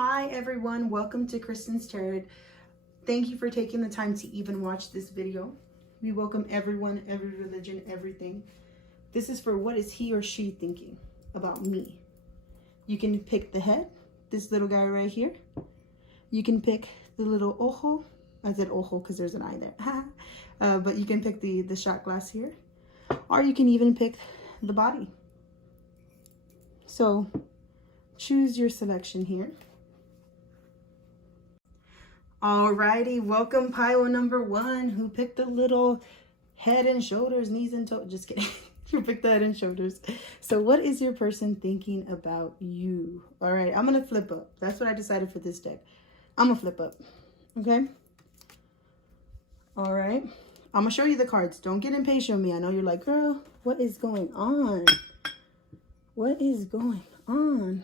Hi everyone, welcome to Kristen's Tarot. Thank you for taking the time to even watch this video. We welcome everyone, every religion, everything. This is for what is he or she thinking about me. You can pick the head, this little guy right here. You can pick the little ojo. I said ojo because there's an eye there. But you can pick the shot glass here. Or you can even pick the body. So choose your selection here. Alrighty, welcome pile number one, who picked the little head and shoulders, knees and toes. Just kidding. You picked the head and shoulders. So what is your person thinking about you? All right, I'm gonna flip up. That's what I decided for this deck. I'm gonna flip up, okay? All right, I'm gonna show you the cards. Don't get impatient with me. I know you're like, girl, what is going on? What is going on?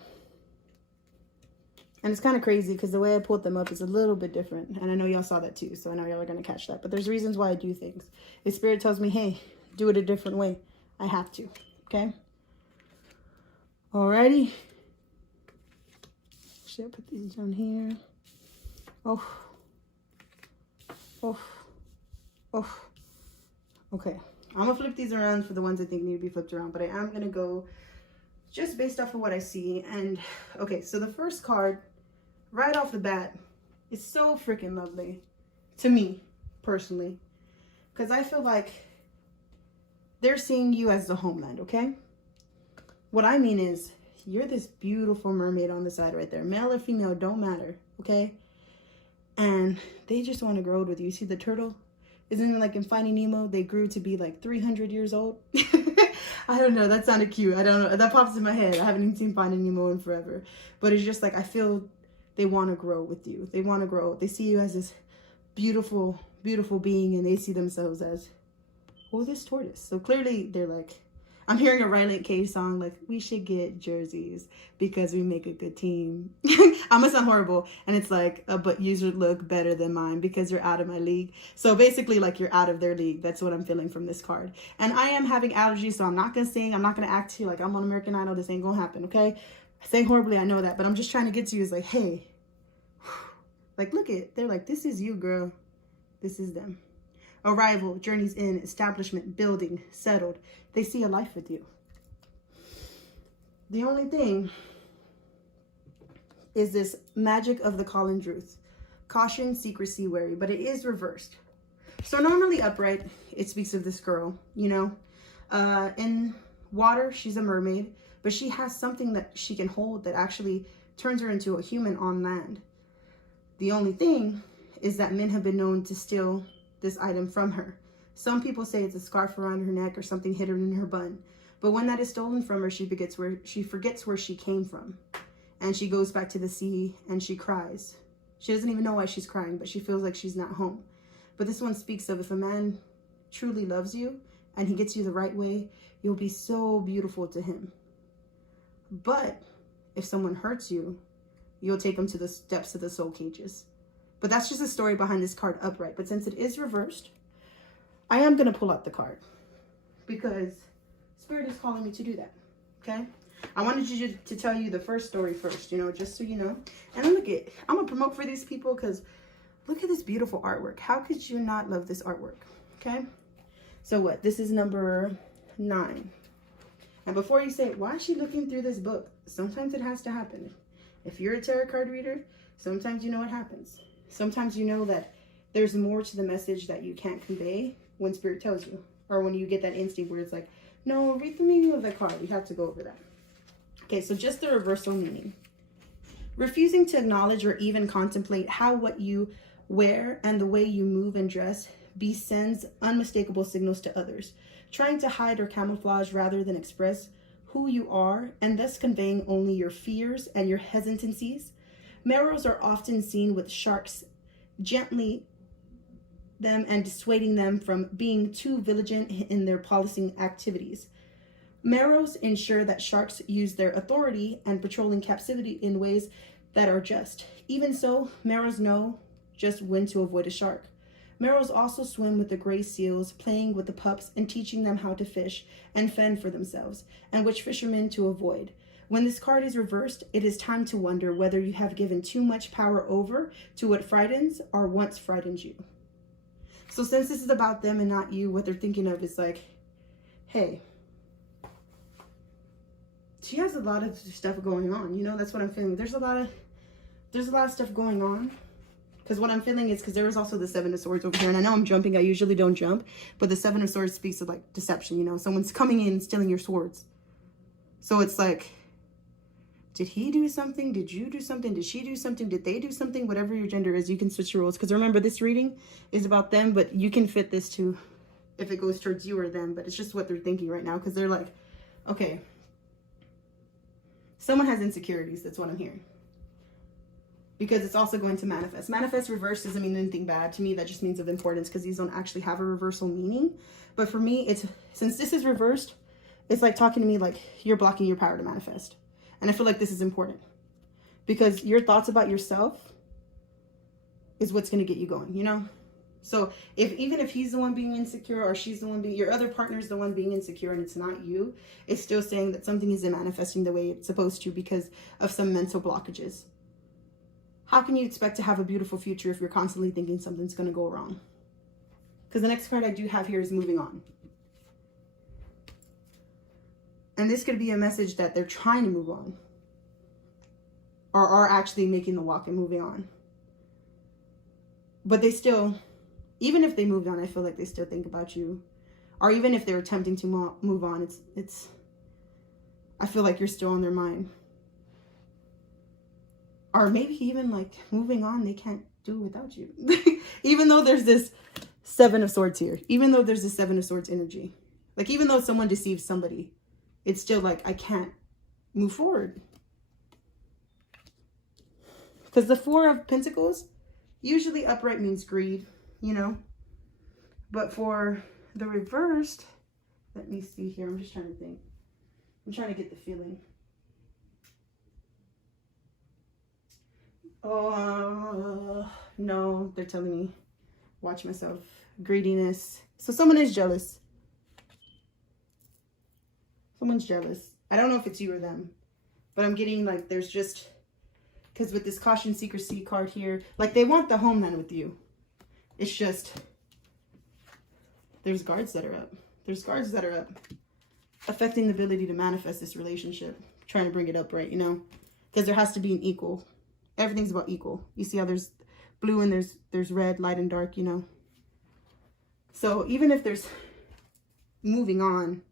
And it's kind of crazy because the way I pulled them up is a little bit different. And I know y'all saw that too. So I know y'all are going to catch that. But there's reasons why I do things. If Spirit tells me, hey, do it a different way, I have to. Okay? Alrighty. Should I put these down here? Oh. Oh. Oh. Okay. I'm going to flip these around for the ones I think need to be flipped around. But I am going to go just based off of what I see. And okay, so the first card right off the bat is so freaking lovely to me personally, because I feel like they're seeing you as the homeland. Okay, what I mean is you're this beautiful mermaid on the side right there, male or female, don't matter. Okay, and they just want to grow with you. See the turtle? Isn't it like in Finding Nemo, they grew to be like 300 years old? I don't know, that sounded cute. I don't know, that pops in my head. I haven't even seen Finding Nemo in forever. But it's just like, I feel they want to grow with you. They want to grow. They see you as this beautiful, beautiful being, and they see themselves as, oh, this tortoise. So clearly they're like, I'm hearing a Ryland K song, like, we should get jerseys because we make a good team. I'm gonna sound horrible. And it's like, but you should look better than mine because you're out of my league. So basically, like, you're out of their league. That's what I'm feeling from this card. And I am having allergies, so I'm not gonna sing. I'm not gonna act to you like I'm on American Idol. This ain't gonna happen, okay? I say horribly, I know that, but I'm just trying to get to you is like, hey, like, look it. They're like, this is you, girl. This is them. Arrival, journeys in, establishment, building, settled. They see a life with you. The only thing is this magic of the call and truth. Caution, secrecy, wary, but it is reversed. So normally upright, it speaks of this girl, you know. In water, she's a mermaid, but she has something that she can hold that actually turns her into a human on land. The only thing is that men have been known to steal this item from her. Some people say it's a scarf around her neck or something hidden in her bun. But when that is stolen from her, she forgets where she came from. And she goes back to the sea and she cries. She doesn't even know why she's crying, but she feels like she's not home. But this one speaks of if a man truly loves you and he gets you the right way, you'll be so beautiful to him. But if someone hurts you, you'll take them to the depths of the soul cages. But that's just a story behind this card upright. But since it is reversed, I am going to pull out the card because Spirit is calling me to do that. Okay? I wanted you to tell you the first story first, you know, just so you know. And look at, I'm going to promote for these people because look at this beautiful artwork. How could you not love this artwork? Okay? So what? This is number 9. And before you say, why is she looking through this book? Sometimes it has to happen. If you're a tarot card reader, sometimes you know what happens. Sometimes you know that there's more to the message that you can't convey when Spirit tells you. Or when you get that instinct where it's like, no, read the meaning of the card. You have to go over that. Okay, so just the reversal meaning. Refusing to acknowledge or even contemplate how what you wear and the way you move and dress sends unmistakable signals to others. Trying to hide or camouflage rather than express who you are and thus conveying only your fears and your hesitancies. Merrows are often seen with sharks gently them and dissuading them from being too vigilant in their policing activities. Merrows ensure that sharks use their authority and patrolling captivity in ways that are just. Even so, Merrows know just when to avoid a shark. Merrows also swim with the gray seals, playing with the pups and teaching them how to fish and fend for themselves, and which fishermen to avoid. When this card is reversed, it is time to wonder whether you have given too much power over to what frightens or once frightened you. So since this is about them and not you, what they're thinking of is like, hey, she has a lot of stuff going on. You know, that's what I'm feeling. There's a lot of stuff going on. Because what I'm feeling is, because there was also the Seven of Swords over here. And I know I'm jumping. I usually don't jump. But the Seven of Swords speaks of like deception, you know. Someone's coming in and stealing your swords. So it's like, did he do something? Did you do something? Did she do something? Did they do something? Whatever your gender is, you can switch your roles. Because remember, this reading is about them. But you can fit this to if it goes towards you or them. But it's just what they're thinking right now. Because they're like, okay, someone has insecurities. That's what I'm hearing. Because it's also going to manifest. Manifest reverse doesn't mean anything bad. To me, that just means of importance, because these don't actually have a reversal meaning. But for me, it's, since this is reversed, it's like talking to me like you're blocking your power to manifest. And I feel like this is important. Because your thoughts about yourself is what's going to get you going, you know? So even if he's the one being insecure, or she's the one being, your other partner is the one being insecure and it's not you, it's still saying that something isn't manifesting the way it's supposed to because of some mental blockages. How can you expect to have a beautiful future if you're constantly thinking something's going to go wrong? Because the next card I do have here is moving on. And this could be a message that they're trying to move on. Or are actually making the walk and moving on. But they still, even if they moved on, I feel like they still think about you. Or even if they're attempting to move on, I feel like you're still on their mind. Or maybe even like moving on, they can't do without you. Even though there's this Seven of Swords here. Even though there's this Seven of Swords energy. Like even though someone deceives somebody, it's still like, I can't move forward. Because the Four of Pentacles, usually upright means greed, you know. But for the reversed, let me see here. I'm just trying to think. I'm trying to get the feeling. Oh, no, they're telling me, watch myself. Greediness. So someone is jealous. Someone's jealous. I don't know if it's you or them, but I'm getting like there's just, because with this caution, secrecy card here, like they want the homeland with you. It's just, there's guards that are up. There's guards that are up, affecting the ability to manifest this relationship. Trying to bring it up, right? You know, because there has to be an equal. Everything's about equal. You see how there's blue and there's red, light and dark, you know. So even if there's moving on,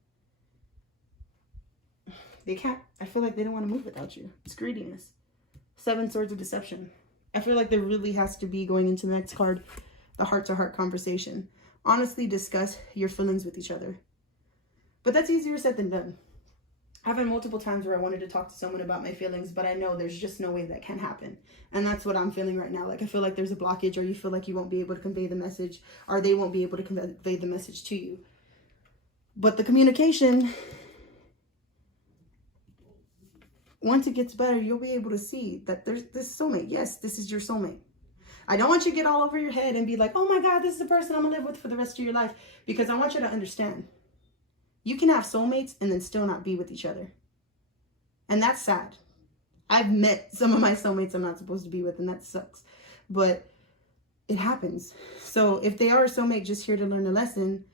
they can't, I feel like they don't want to move without you. It's greediness. Seven Swords of Deception. I feel like there really has to be, going into the next card, the heart-to-heart conversation. Honestly discuss your feelings with each other. But that's easier said than done. I've had multiple times where I wanted to talk to someone about my feelings, but I know there's just no way that can happen. And that's what I'm feeling right now. Like I feel like there's a blockage, or you feel like you won't be able to convey the message, or they won't be able to convey the message to you. But the communication, once it gets better, you'll be able to see that there's this soulmate. Yes, this is your soulmate. I don't want you to get all over your head and be like, oh my God, this is the person I'm gonna live with for the rest of your life. Because I want you to understand, you can have soulmates and then still not be with each other. And that's sad. I've met some of my soulmates I'm not supposed to be with, and that sucks. But it happens. So if they are a soulmate just here to learn a lesson,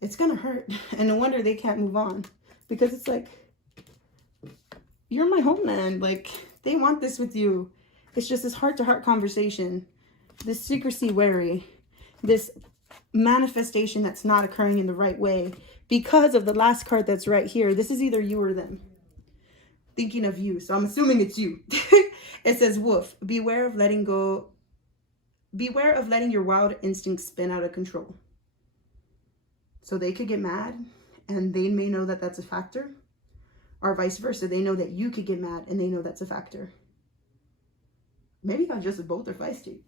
it's gonna hurt. And no wonder they can't move on. Because it's like, you're my homeland. Like, they want this with you. It's just this heart-to-heart conversation. This secrecy wary. This manifestation that's not occurring in the right way. Because of the last card that's right here. This is either you or them. Thinking of you. So I'm assuming it's you. It says, wolf, beware of letting go. Beware of letting your wild instincts spin out of control. So they could get mad and they may know that that's a factor. Or vice versa. They know that you could get mad and they know that's a factor. Maybe y'all just both are feisty.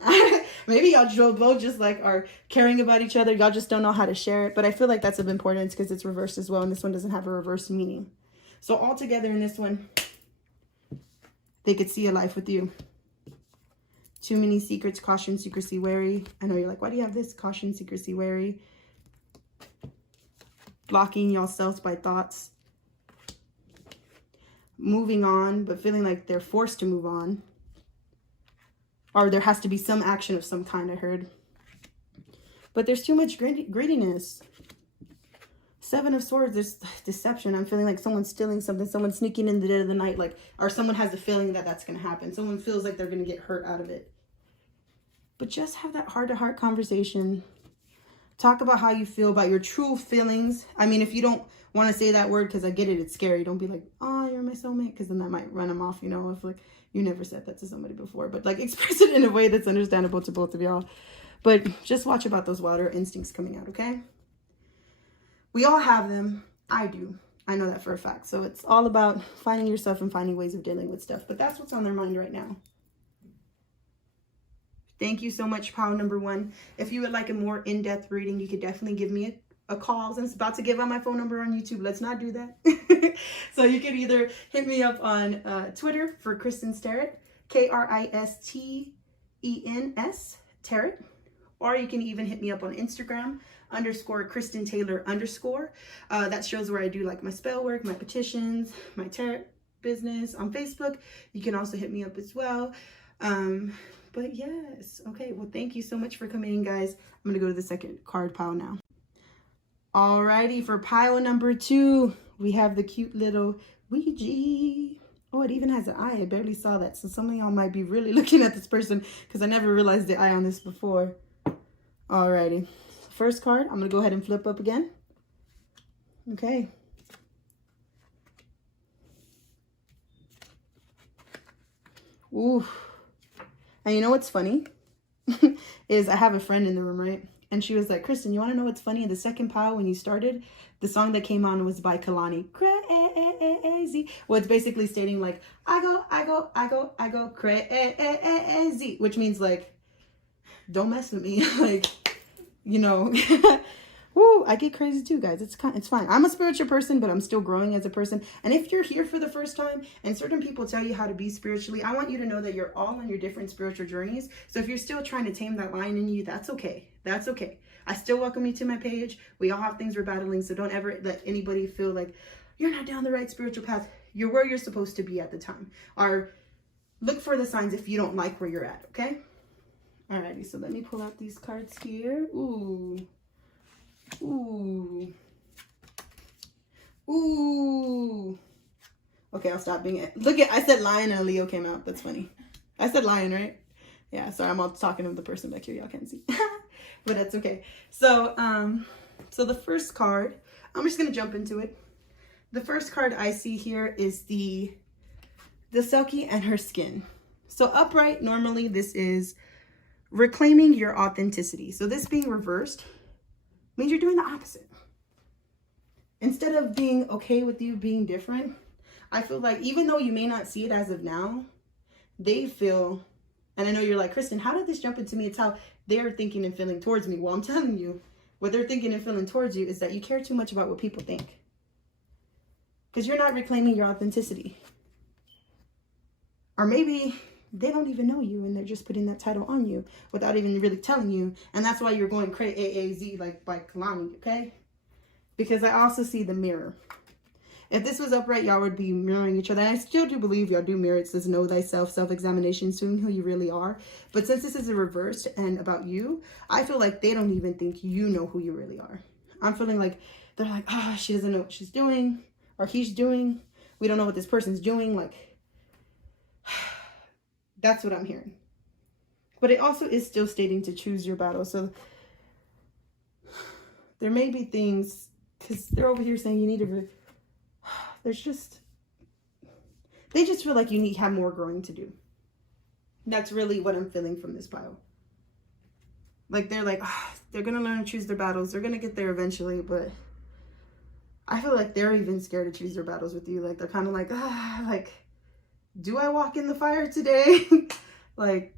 Maybe y'all both just like are caring about each other. Y'all just don't know how to share it. But I feel like that's of importance because it's reversed as well. And this one doesn't have a reverse meaning. So all together in this one, they could see a life with you. Too many secrets, caution, secrecy, wary. I know you're like, why do you have this? Caution, secrecy, wary. Blocking yourselves by thoughts. moving on, but feeling like they're forced to move on. Or there has to be some action of some kind, I heard. But there's too much greediness. Seven of Swords, there's deception. I'm feeling like someone's stealing something, someone's sneaking in the dead of the night, like, or someone has a feeling that that's going to happen. Someone feels like they're going to get hurt out of it. But just have that heart-to-heart conversation. Talk about how you feel, about your true feelings. I mean, if you don't want to say that word, because I get it, it's scary. Don't be like, oh, you're my soulmate, because then that might run them off, you know, if like you never said that to somebody before. But like express it in a way that's understandable to both of y'all. But just watch about those water instincts coming out, okay? We all have them. I do. I know that for a fact. So it's all about finding yourself and finding ways of dealing with stuff. But that's what's on their mind right now. Thank you so much, pile number 1. If you would like a more in-depth reading, you could definitely give me a call. I'm about to give out my phone number on YouTube. Let's not do that. So you can either hit me up on Twitter for Kristen's Tarot, KristenS Tarot, or you can even hit me up on Instagram _KristenTaylor_. That shows where I do like my spell work, my petitions, my tarot business. On Facebook, you can also hit me up as well. But yes, okay, well, thank you so much for coming in, guys. I'm gonna go to the second card pile now. Alrighty, for pile number 2, we have the cute little Ouija. Oh, it even has an eye. I barely saw that. So some of y'all might be really looking at this person because I never realized the eye on this before. Alrighty. First card, I'm going to go ahead and flip up again. Okay. Ooh. And you know what's funny? Is I have a friend in the room, right? And she was like, Kristen, you want to know what's funny? In the second pile, when you started, the song that came on was by Kalani. Crazy. Well, it's basically stating like, I go crazy. Which means like, don't mess with me. Like, you know, woo, I get crazy too, guys. It's fine. I'm a spiritual person, but I'm still growing as a person. And if you're here for the first time and certain people tell you how to be spiritually, I want you to know that you're all on your different spiritual journeys. So if you're still trying to tame that lion in you, that's okay. That's okay. I still welcome you to my page. We all have things we're battling. So don't ever let anybody feel like you're not down the right spiritual path. You're where you're supposed to be at the time. Or look for the signs if you don't like where you're at, okay? Alrighty, so let me pull out these cards here. Ooh. Ooh. Ooh. Okay, I'll stop being it. Look at, I said lion and a Leo came out. That's funny. I said lion, right? Yeah, sorry, I'm all talking to the person back here. Y'all can't see. But that's okay. So, so the first card, I'm just going to jump into it. The first card I see here is the Selkie and her skin. So upright, normally this is reclaiming your authenticity. So this being reversed means you're doing the opposite. Instead of being okay with you being different, I feel like even though you may not see it as of now, they feel, and I know you're like, Kristen, how did this jump into me? It's how they're thinking and feeling towards me. Well, I'm telling you, what they're thinking and feeling towards you is that you care too much about what people think. Because you're not reclaiming your authenticity. Or maybe they don't even know you and they're just putting that title on you without even really telling you. And that's why you're going crazy like by Kalani, okay? Because I also see the mirror. If this was upright, y'all would be mirroring each other. And I still do believe y'all do mirror. It says know thyself, self-examination, seeing who you really are. But since this is a reversed and about you, I feel like they don't even think you know who you really are. I'm feeling like they're like, oh, she doesn't know what she's doing or he's doing. We don't know what this person's doing. Like, that's what I'm hearing. But it also is still stating to choose your battle. So there may be things, because they're over here saying you need to, there's just, they just feel like you have more growing to do. That's really what I'm feeling from this pile. Like they're like, they're going to learn to choose their battles. They're going to get there eventually, but I feel like they're even scared to choose their battles with you. Like they're kind of like, like, do I walk in the fire today? Like,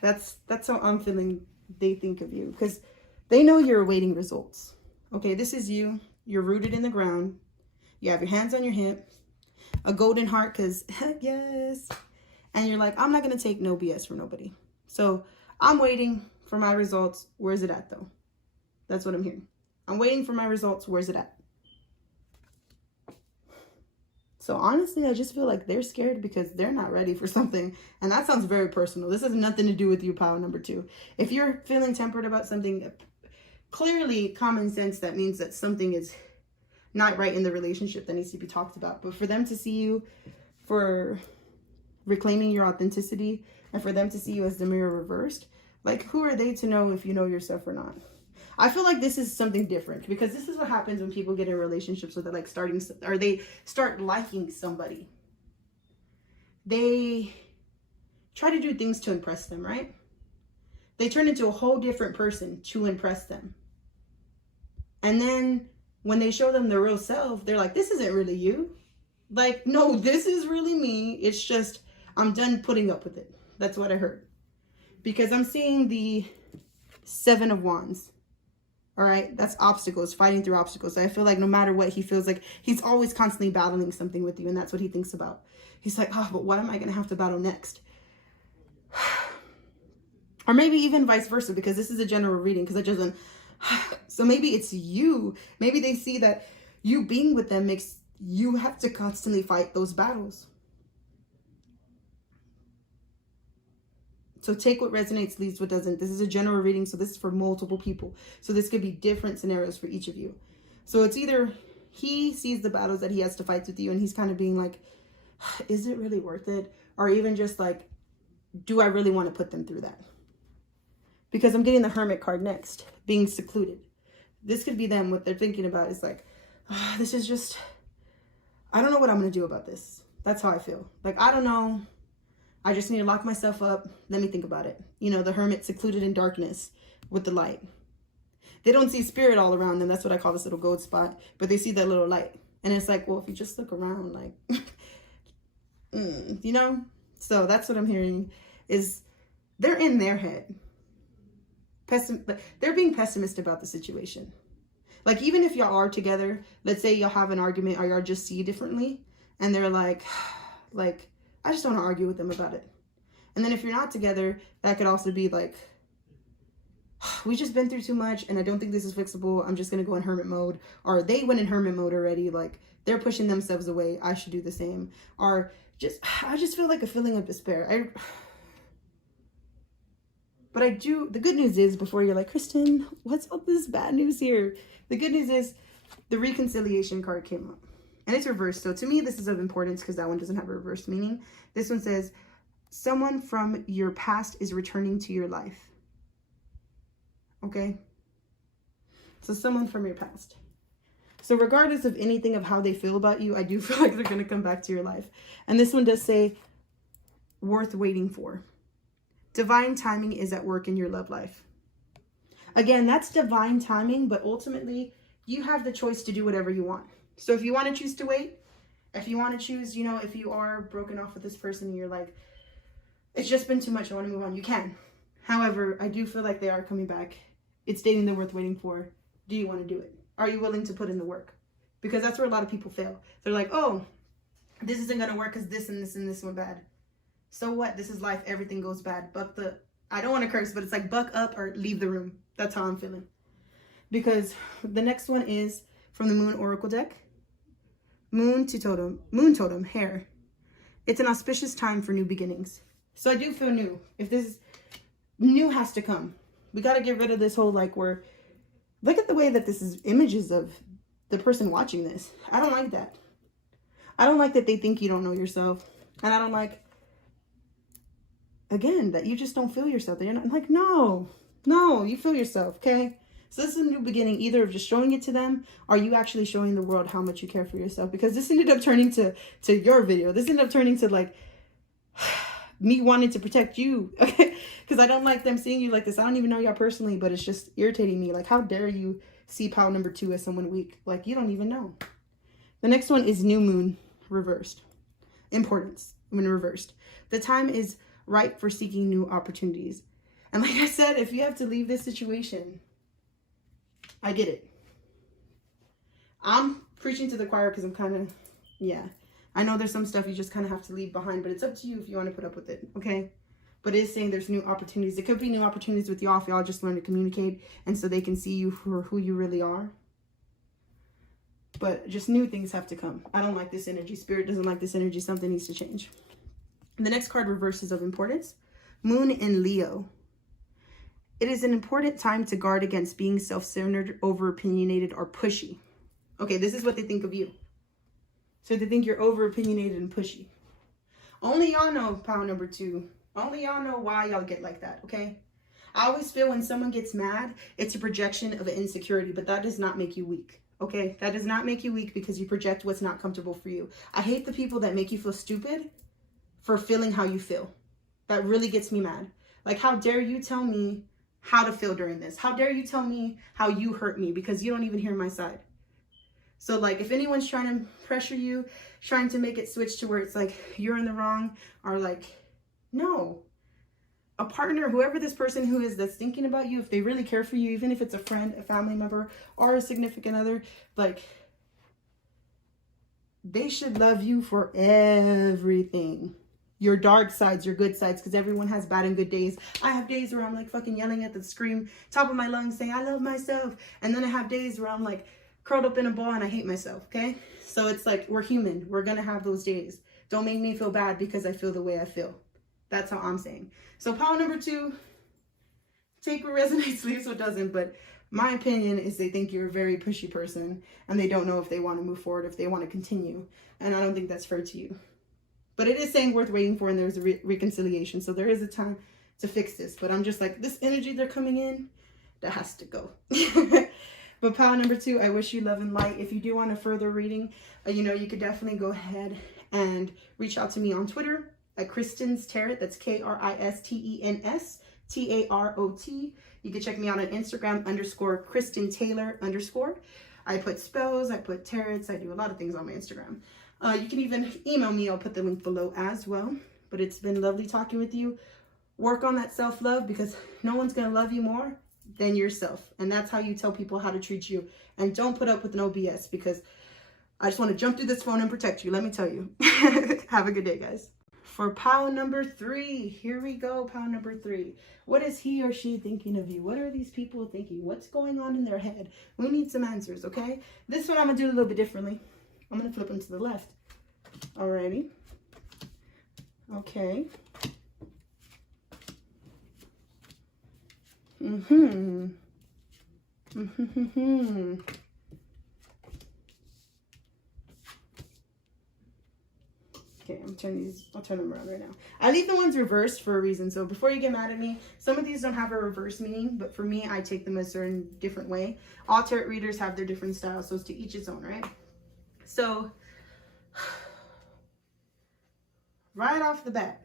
that's how I'm feeling they think of you. Because they know you're awaiting results. Okay, this is you. You're rooted in the ground. You have your hands on your hip. A golden heart, because heck yes. And you're like, I'm not going to take no BS from nobody. So I'm waiting for my results. Where's it at, though? That's what I'm hearing. I'm waiting for my results. Where's it at? So honestly, I just feel like they're scared because they're not ready for something. And that sounds very personal. This has nothing to do with you, pile number 2. If you're feeling tempered about something, clearly common sense, that means that something is not right in the relationship that needs to be talked about. But for them to see you for reclaiming your authenticity, and for them to see you as the mirror reversed, like, who are they to know if you know yourself or not? I feel like this is something different, because this is what happens when people get in relationships where they're like they start liking somebody. They try to do things to impress them, right? They turn into a whole different person to impress them. And then when they show them their real self, they're like, this isn't really you. Like, no, this is really me. It's just, I'm done putting up with it. That's what I heard. Because I'm seeing the 7 of Wands. All right, that's obstacles, fighting through obstacles. So I feel like no matter what, he feels like he's always constantly battling something with you, and that's what he thinks about. He's like, oh, but what am I going to have to battle next? Or maybe even vice versa, because this is a general reading, because it doesn't. So maybe it's you. Maybe they see that you being with them makes you have to constantly fight those battles. So take what resonates, leaves what doesn't. This is a general reading, so this is for multiple people. So this could be different scenarios for each of you. So it's either he sees the battles that he has to fight with you, and he's kind of being like, is it really worth it? Or even just like, do I really want to put them through that? Because I'm getting the Hermit card next, being secluded. This could be them. What they're thinking about is like, oh, this is just, I don't know what I'm going to do about this. That's how I feel. Like, I don't know. I just need to lock myself up. Let me think about it. You know, the Hermit secluded in darkness with the light. They don't see spirit all around them. That's what I call this little gold spot. But they see that little light. And it's like, well, if you just look around, like, you know? So that's what I'm hearing is they're in their head. They're being pessimistic about the situation. Like, even if y'all are together, let's say y'all have an argument or y'all just see differently. And they're like, I just don't want to argue with them about it. And then if you're not together, that could also be like, we just been through too much and I don't think this is fixable. I'm just going to go in hermit mode. Or they went in hermit mode already. Like, they're pushing themselves away. I should do the same. Or I just feel like a feeling of despair. But I do, the good news is, before you're like, Kristen, what's all this bad news here? The good news is the reconciliation card came up. And it's reversed. So to me, this is of importance because that one doesn't have a reversed meaning. This one says, someone from your past is returning to your life. Okay? So someone from your past. So regardless of anything of how they feel about you, I do feel like they're going to come back to your life. And this one does say, worth waiting for. Divine timing is at work in your love life. Again, that's divine timing, but ultimately, you have the choice to do whatever you want. So if you want to choose to wait, if you want to choose, you know, if you are broken off with this person and you're like, it's just been too much, I want to move on, you can. However, I do feel like they are coming back. It's dating they're worth waiting for. Do you want to do it? Are you willing to put in the work? Because that's where a lot of people fail. They're like, oh, this isn't going to work because this and this and this went bad. So what? This is life. Everything goes bad. I don't want to curse, but it's like buck up or leave the room. That's how I'm feeling. Because the next one is from the Moon Oracle deck. Moon totem, hair. It's an auspicious time for new beginnings. So I do feel new. If this new has to come, we got to get rid of this whole like look at the way that this is images of the person watching this. I don't like that. I don't like that they think you don't know yourself. And I don't like, again, that you just don't feel yourself. That you're not, I'm like, no, you feel yourself, okay? So this is a new beginning, either of just showing it to them, or you actually showing the world how much you care for yourself. Because this ended up turning to your video. This ended up turning to like me wanting to protect you. Okay? Because I don't like them seeing you like this. I don't even know y'all personally, but it's just irritating me. Like, how dare you see pile number 2 as someone weak? Like, you don't even know. The next one is new moon reversed. Importance when reversed. The time is ripe for seeking new opportunities. And like I said, if you have to leave this situation, I get it. I'm preaching to the choir because I'm kind of, yeah. I know there's some stuff you just kind of have to leave behind, but it's up to you if you want to put up with it, okay? But it is saying there's new opportunities. It could be new opportunities with y'all if y'all just learn to communicate and so they can see you for who you really are. But just new things have to come. I don't like this energy. Spirit doesn't like this energy. Something needs to change. The next card, reverse, is of importance. Moon in Leo. It is an important time to guard against being self-centered, over-opinionated, or pushy. Okay, this is what they think of you. So they think you're over-opinionated and pushy. Only y'all know, pile number 2. Only y'all know why y'all get like that, okay? I always feel when someone gets mad, it's a projection of an insecurity, but that does not make you weak, okay? That does not make you weak because you project what's not comfortable for you. I hate the people that make you feel stupid for feeling how you feel. That really gets me mad. Like, how dare you tell me how to feel during this? How dare you tell me how you hurt me because you don't even hear my side? So, like, if anyone's trying to pressure you, trying to make it switch to where it's like you're in the wrong, or like, no. A partner, whoever this person who is that's thinking about you, if they really care for you, even if it's a friend, a family member, or a significant other, like, they should love you for everything. Your dark sides, your good sides, because everyone has bad and good days. I have days where I'm like fucking yelling at the scream, top of my lungs, saying I love myself. And then I have days where I'm like curled up in a ball and I hate myself, okay? So it's like, we're human. We're going to have those days. Don't make me feel bad because I feel the way I feel. That's how I'm saying. So pile number 2, take what resonates, leave what doesn't. But my opinion is they think you're a very pushy person and they don't know if they want to move forward, if they want to continue. And I don't think that's fair to you. But it is saying worth waiting for, and there's a reconciliation. So there is a time to fix this. But I'm just like, this energy they're coming in, that has to go. But pile number 2, I wish you love and light. If you do want a further reading, you know, you could definitely go ahead and reach out to me on Twitter at Kristen'sTarot. That's Kristen'sTarot. You can check me out on Instagram _KristenTaylor_. I put spells, I put tarots, I do a lot of things on my Instagram. You can even email me. I'll put the link below as well. But it's been lovely talking with you. Work on that self-love, because no one's going to love you more than yourself. And that's how you tell people how to treat you. And don't put up with no BS, because I just want to jump through this phone and protect you. Let me tell you. Have a good day, guys. For pile number 3, here we go. Pile number 3. What is he or she thinking of you? What are these people thinking? What's going on in their head? We need some answers, okay? This one I'm going to do a little bit differently. I'm going to flip them to the left. Alrighty. Okay. Okay, I'll turn them around right now. I leave the ones reversed for a reason. So before you get mad at me, some of these don't have a reverse meaning, but for me, I take them a certain different way. All tarot readers have their different styles, so it's to each its own, right? So, right off the bat,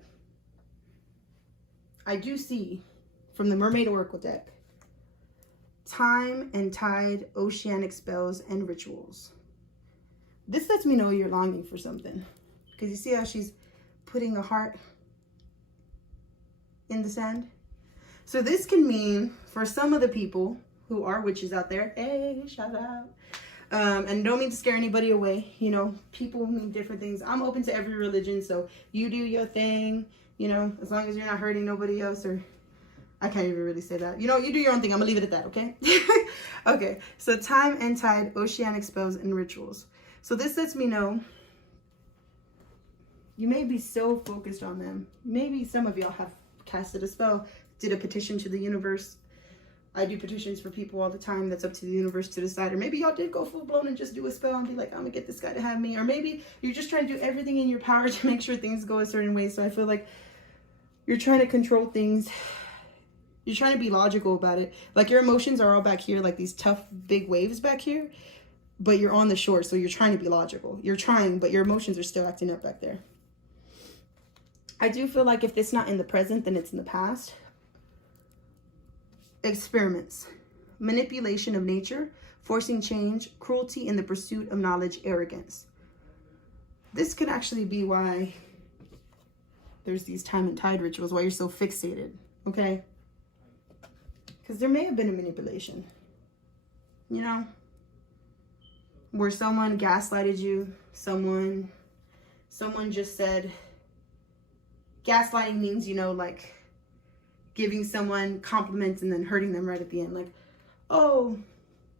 I do see from the Mermaid Oracle deck, time and tide, oceanic spells, and rituals. This lets me know you're longing for something. Because you see how she's putting a heart in the sand? So this can mean, for some of the people who are witches out there, hey, shout out. And don't mean to scare anybody away. You know, people mean different things. I'm open to every religion, so you do your thing, you know, as long as you're not hurting nobody else, or I can't even really say that. You know, you do your own thing. I'm gonna leave it at that, okay? Okay, so time and tide, oceanic spells, and rituals. So this lets me know you may be so focused on them. Maybe some of y'all have casted a spell, did a petition to the universe. I do petitions for people all the time. That's up to the universe to decide. Or maybe y'all did go full blown and just do a spell and be like, I'm gonna get this guy to have me. Or maybe you're just trying to do everything in your power to make sure things go a certain way. So I feel like you're trying to control things. You're trying to be logical about it. Like your emotions are all back here, like these tough, big waves back here. But you're on the shore, so you're trying to be logical. You're trying, but your emotions are still acting up back there. I do feel like if it's not in the present, then it's in the past. Experiments, manipulation of nature, forcing change, cruelty in the pursuit of knowledge, arrogance. This could actually be why there's these time and tide rituals, why you're so fixated, okay? Because there may have been a manipulation, you know, where someone gaslighted you, someone just said, gaslighting means, you know, like giving someone compliments and then hurting them right at the end. Like, oh,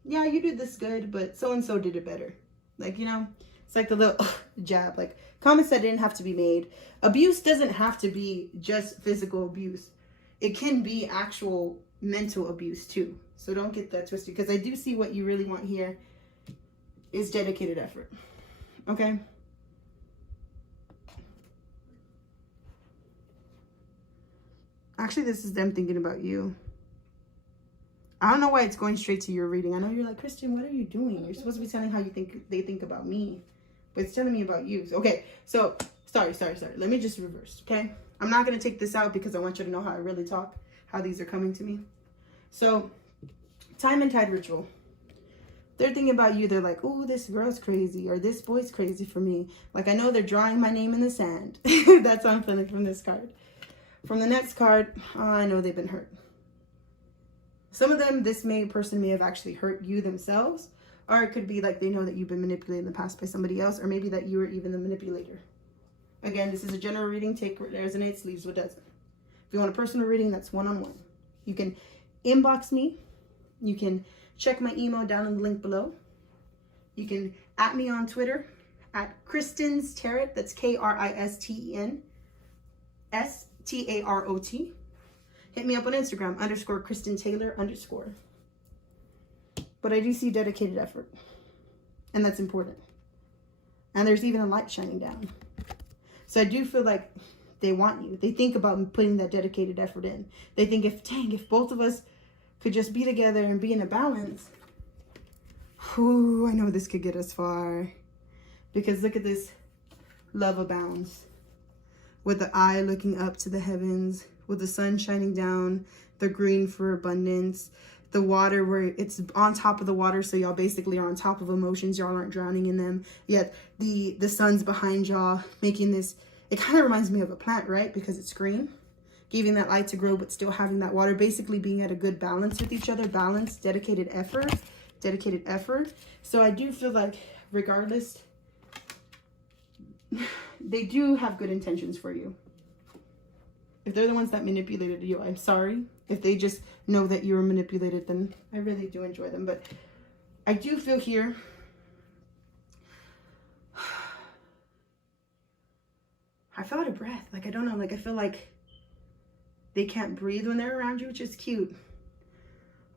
yeah, you did this good, but so-and-so did it better. Like, you know, it's like the little jab, like comments that didn't have to be made. Abuse doesn't have to be just physical abuse. It can be actual mental abuse too. So don't get that twisted, because I do see what you really want here is dedicated effort. Okay? Actually, this is them thinking about you. I don't know why it's going straight to your reading. I know you're like, Kristen, what are you doing? You're supposed to be telling how you think they think about me. But it's telling me about you. Okay, so, sorry. Let me just reverse, okay? I'm not going to take this out because I want you to know how I really talk, how these are coming to me. So, time and tide ritual. They're thinking about you. They're like, oh, this girl's crazy, or this boy's crazy for me. Like, I know they're drawing my name in the sand. That's how I'm feeling from this card. From the next card, I know they've been hurt. Some of them, this person may have actually hurt you themselves, or it could be like they know that you've been manipulated in the past by somebody else, or maybe that you were even the manipulator. Again, this is a general reading. Take what resonates, leaves what doesn't. If you want a personal reading, that's one-on-one. You can inbox me. You can check my email down in the link below. You can @ me on Twitter at Kristen'sTarot. That's Kristen'sTarot. Hit me up on Instagram, _KristenTaylor_. But I do see dedicated effort. And that's important. And there's even a light shining down. So I do feel like they want you. They think about putting that dedicated effort in. They think, if both of us could just be together and be in a balance. Whew, I know this could get us far. Because look at this. Love abounds. With the eye looking up to the heavens. With the sun shining down, the green for abundance, the water where it's on top of the water, so y'all basically are on top of emotions, y'all aren't drowning in them, yet the sun's behind y'all, making this, it kind of reminds me of a plant, right? Because it's green, giving that light to grow, but still having that water, basically being at a good balance with each other, balance, dedicated effort. So I do feel like regardless, they do have good intentions for you. If they're the ones that manipulated you, I'm sorry. If they just know that you were manipulated, then I really do enjoy them. But I do feel here, I feel out of breath. Like, I don't know. Like, I feel like they can't breathe when they're around you, which is cute.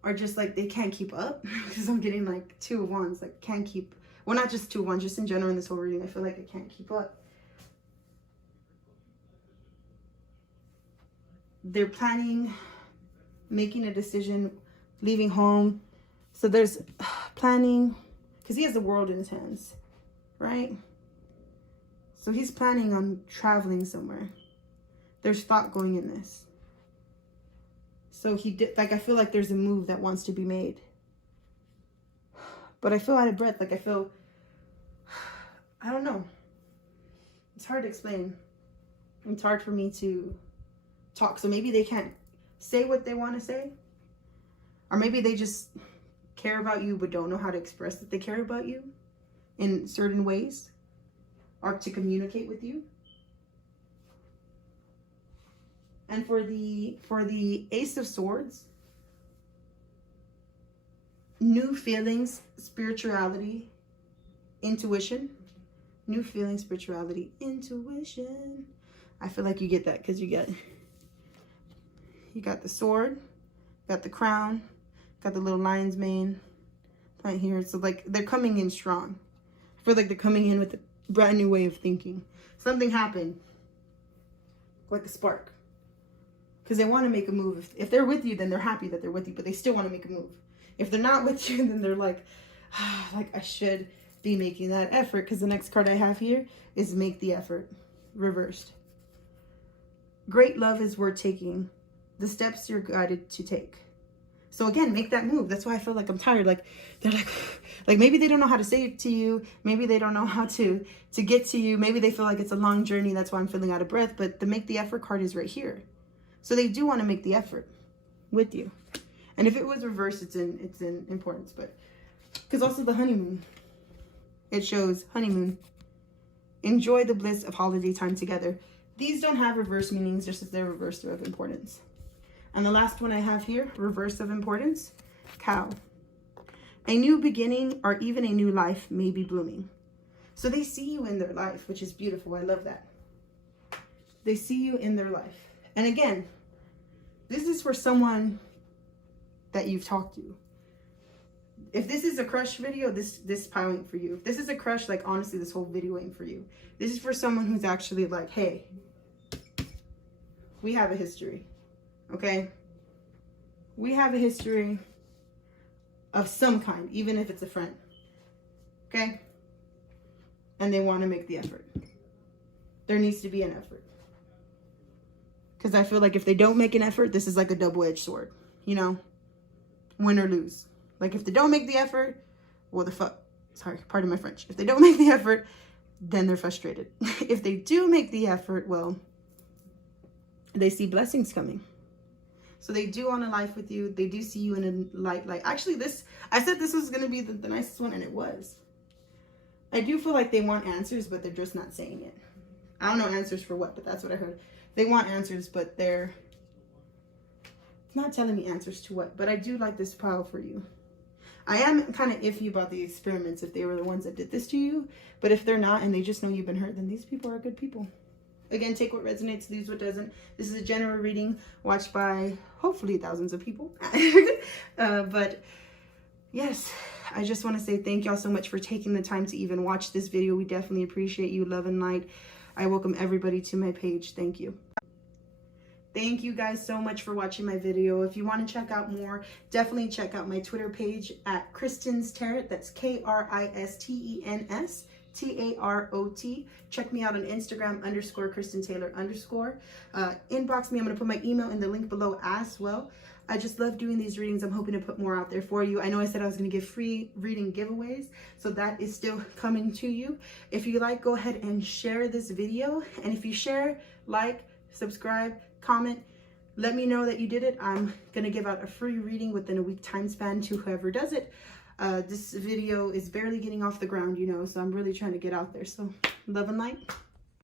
Or just like they can't keep up. Because I'm getting like 2 of Wands. Like, can't keep. Well, not just 2 of Wands. Just in general in this whole reading, I feel like I can't keep up. They're planning, making a decision, leaving home. So there's planning, because he has the world in his hands, right? So he's planning on traveling somewhere. There's thought going in this. So he did, like, I feel like there's a move that wants to be made. But I feel out of breath. Like, I feel, I don't know. It's hard to explain. It's hard for me to talk. So maybe they can't say what they want to say, or maybe they just care about you but don't know how to express that they care about you in certain ways, or to communicate with you. And for the Ace of Swords, new feelings, spirituality, intuition. New feelings, spirituality, intuition. I feel like you get that because you got the sword, got the crown, got the little lion's mane plant here. So like they're coming in strong. I feel like they're coming in with a brand new way of thinking. Something happened, like a spark. Because they want to make a move. If they're with you, then they're happy that they're with you, but they still want to make a move. If they're not with you, then they're like, like I should be making that effort. Because the next card I have here is make the effort, reversed. Great love is worth taking. The steps you're guided to take. So again, make that move. That's why I feel like I'm tired. Like they're like maybe they don't know how to say it to you. Maybe they don't know how to get to you. Maybe they feel like it's a long journey. That's why I'm feeling out of breath. But the make the effort card is right here. So they do want to make the effort with you. And if it was reversed, it's in importance. But because also the honeymoon, it shows honeymoon. Enjoy the bliss of holiday time together. These don't have reverse meanings, just as they're reversed of importance. And the last one I have here, reverse of importance, cow. A new beginning or even a new life may be blooming. So they see you in their life, which is beautiful. I love that. They see you in their life. And again, this is for someone that you've talked to. If this is a crush video, this pile ain't for you. If this is a crush, like honestly, this whole video ain't for you. This is for someone who's actually like, hey, we have a history, okay? We have a history of some kind, even if it's a friend, okay? And they want to make the effort. There needs to be an effort. Because I feel like if they don't make an effort, this is like a double-edged sword, you know? Win or lose. Like if they don't make the effort, well, sorry, pardon my French. If they don't make the effort, then they're frustrated. If they do make the effort, well, they see blessings coming. So they do want a life with you. They do see you in a light. Actually, I said this was going to be the nicest one, and it was. I do feel like they want answers, but they're just not saying it. I don't know answers for what, but that's what I heard. They want answers, but they're not telling me answers to what. But I do like this pile for you. I am kind of iffy about the experiments if they were the ones that did this to you. But if they're not and they just know you've been hurt, then these people are good people. Again, take what resonates, leave what doesn't. This is a general reading watched by hopefully thousands of people. But yes, I just want to say thank y'all so much for taking the time to even watch this video. We definitely appreciate you. Love and light. I welcome everybody to my page. Thank you. Thank you guys so much for watching my video. If you want to check out more, definitely check out my Twitter page at Kristen'sTarot. That's Kristen'sTarot. Check me out on Instagram _KristenTaylor_. Inbox me. I'm going to put my email in the link below as well. I just love doing these readings. I'm hoping to put more out there for you. I know I said I was going to give free reading giveaways, so that is still coming to you. If you like, go ahead and share this video. And if you share, like, subscribe, comment, let me know that you did it. I'm gonna give out a free reading within a week time span to whoever does it. This video is barely getting off the ground, you know, so I'm really trying to get out there. So love and light.